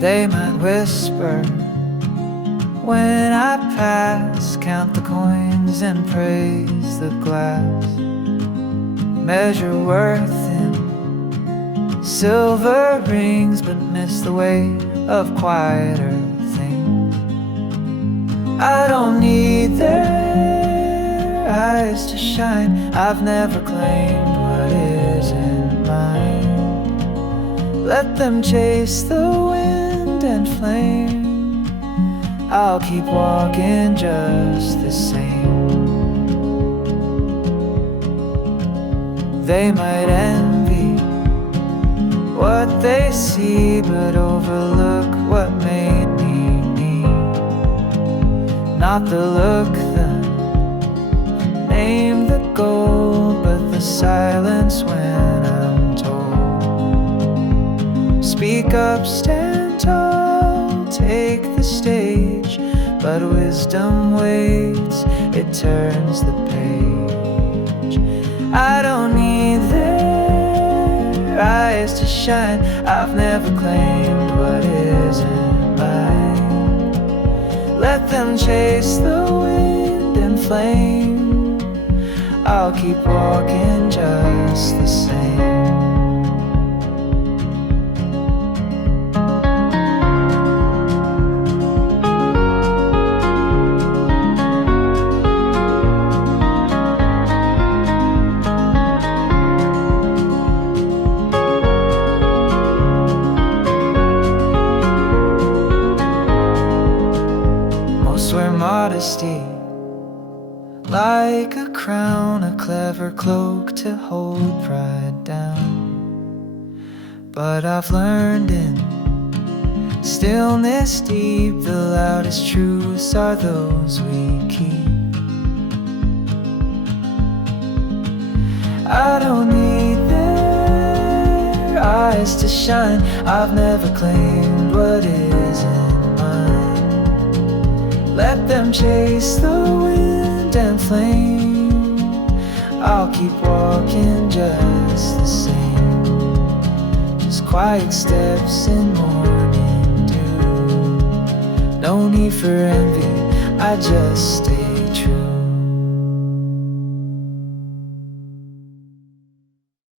They might whisper when I pass, count the coins and praise the glass, measure worth in silver rings, but miss the weight of quieter things. I don't need their eyes to shine. I've never claimed what isn't mine. Let them chase the wind and flame. I'll keep walking just the same. They might envy what they see, but overlook what made me me. Not the look, the name, the goal, but the silence when I'm told. Speak up, stand tall, take the stage, but wisdom waits, it turns the page. I don't need their eyes to shine. I've never claimed what isn't mine. Let them chase the wind and flame. I'll keep walking just the same. Wear modesty like a crown, a clever cloak to hold pride down. But I've learned in stillness deep, the loudest truths are those we keep. I don't need their eyes to shine. I've never claimed what isn't mine. Let them chase the wind and flame. I'll keep walking just the same. Just quiet steps in morning dew. No need for envy, I just stay true.